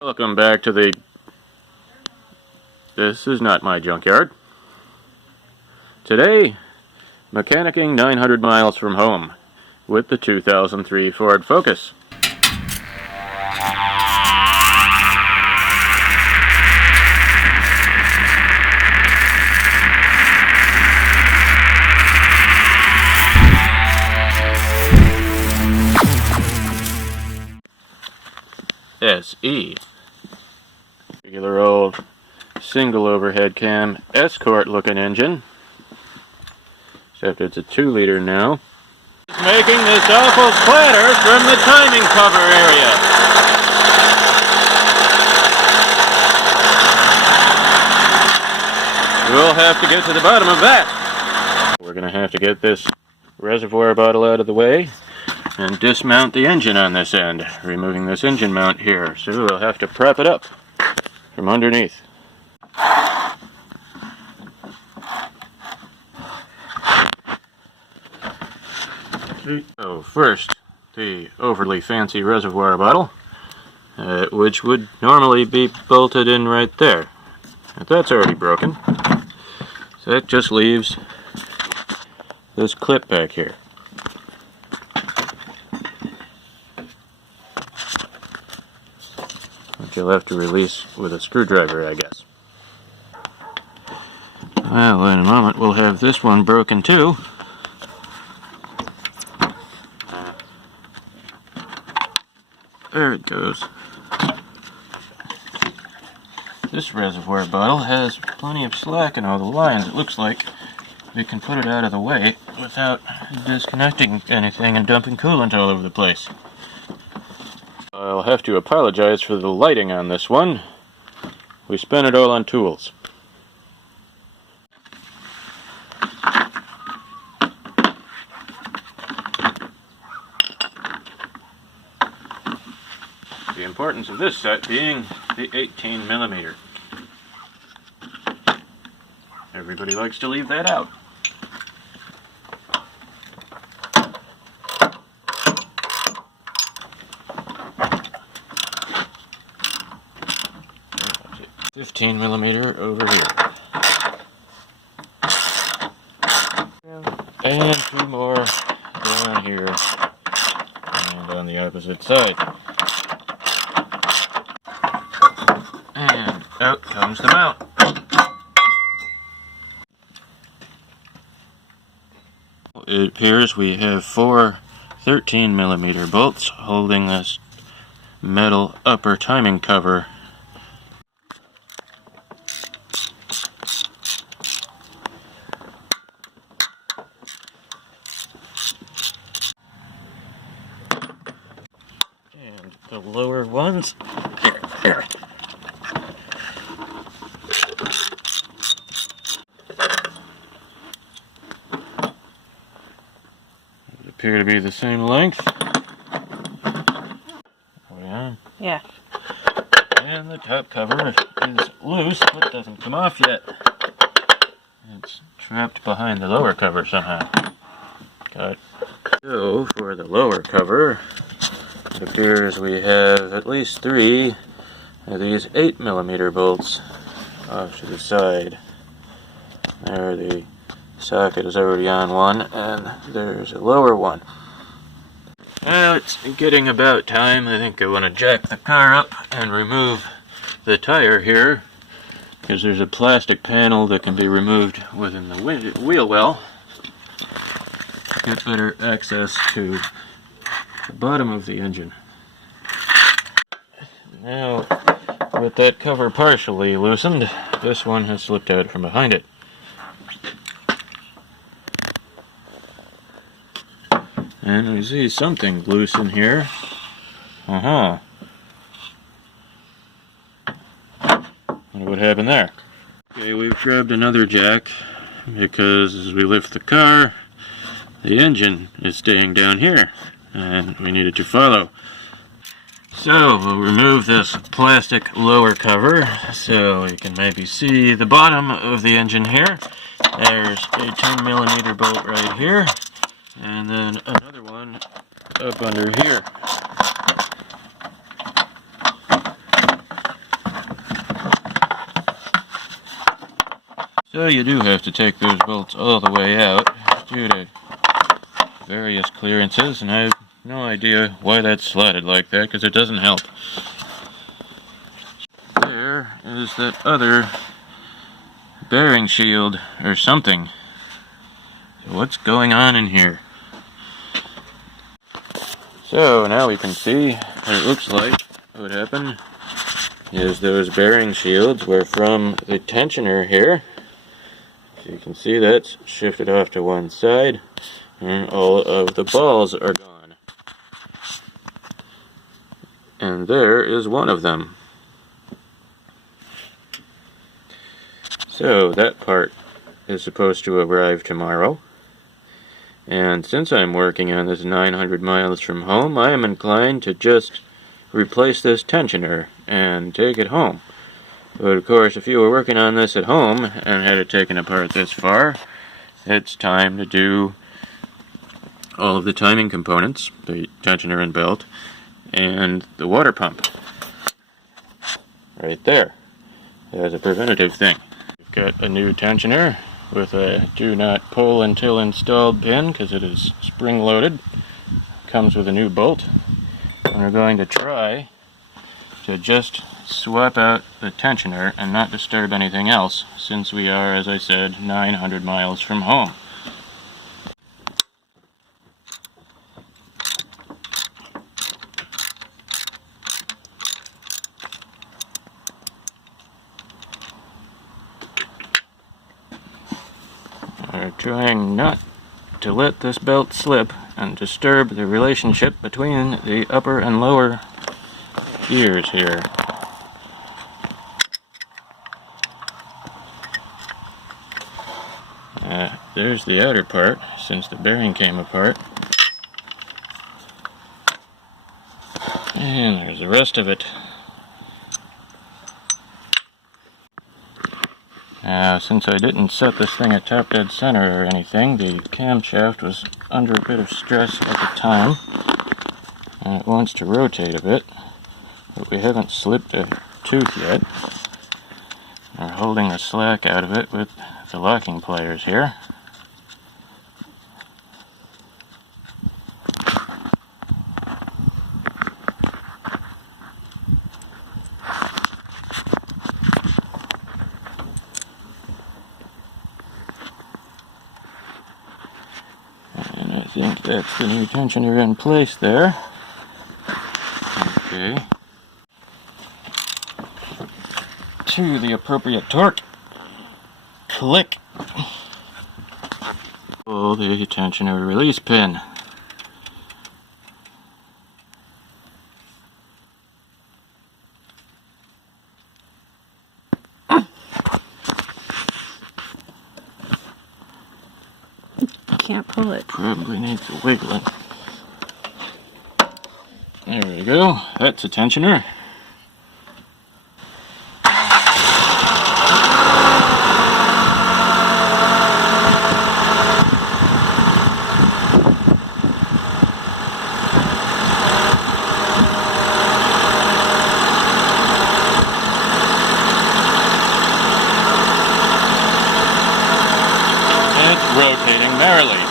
Welcome back to This is not my junkyard. Today, mechanicking 900 miles from home with the 2003 Ford Focus. SE. Regular old single overhead cam Escort looking engine, except it's a 2-liter now. It's making this awful clatter from the timing cover area. We'll have to get to the bottom of that. We're going to have to get this reservoir bottle out of the way and dismount the engine on this end, removing this engine mount here. So we'll have to prop it up from underneath. So first, the overly fancy reservoir bottle, which would normally be bolted in right there. But that's already broken. So that just leaves this clip back here. Which you'll have to release with a screwdriver, I guess. Well, in a moment we'll have this one broken too. There it goes. This reservoir bottle has plenty of slack in all the lines. It looks like we can put it out of the way without disconnecting anything and dumping coolant all over the place. I'll have to apologize for the lighting on this one. We spent it all on tools. The importance of this set being the 18mm. Everybody likes to leave that out. That's it. 15mm over here. And 2 more down here and on the opposite side. And out comes the mount. It appears we have 4 13mm bolts holding this metal upper timing cover. And the lower ones, here. Appear to be the same length. Oh yeah? Yeah. And the top cover is loose, but doesn't come off yet. It's trapped behind the lower cover somehow. Got it. So, for the lower cover, it appears we have at least 3 of these 8mm bolts off to the side. There, the socket is already on one, and there's a lower one. Well, it's getting about time. I think I want to jack the car up and remove the tire here, because there's a plastic panel that can be removed within the wheel well to get better access to the bottom of the engine. Now, with that cover partially loosened, this one has slipped out from behind it. And we see something loose in here. Wonder what happened there. Okay, we've grabbed another jack because as we lift the car, the engine is staying down here and we needed to follow. So we'll remove this plastic lower cover so you can maybe see the bottom of the engine here. There's a 10mm bolt right here. And then another one up under here. So you do have to take those bolts all the way out due to various clearances, and I have no idea why that's slotted like that, because it doesn't help. There is that other bearing shield or something. So what's going on in here? So now we can see what it looks like. What happened is those bearing shields were from the tensioner here. So you can see that's shifted off to one side, and all of the balls are gone. And there is one of them. So that part is supposed to arrive tomorrow. And since I'm working on this 900 miles from home, I am inclined to just replace this tensioner and take it home. But of course, if you were working on this at home and had it taken apart this far, it's time to do all of the timing components, the tensioner and belt, and the water pump. Right there. As a preventative thing. We've got a new tensioner with a do not pull until installed pin, because it is spring loaded. Comes with a new bolt. And we're going to try to just swap out the tensioner and not disturb anything else, since we are, as I said, 900 miles from home. We're trying not to let this belt slip and disturb the relationship between the upper and lower gears here. There's the outer part, since the bearing came apart. And there's the rest of it. Now, since I didn't set this thing at top dead center or anything, the camshaft was under a bit of stress at the time, and it wants to rotate a bit, but we haven't slipped a tooth yet. We're holding the slack out of it with the locking pliers here. I think that's the new tensioner in place there. Okay. To the appropriate torque. Click. Pull the tensioner release pin. Can't pull it. Probably needs a wiggling. There we go. That's a tensioner. It's rotating merrily.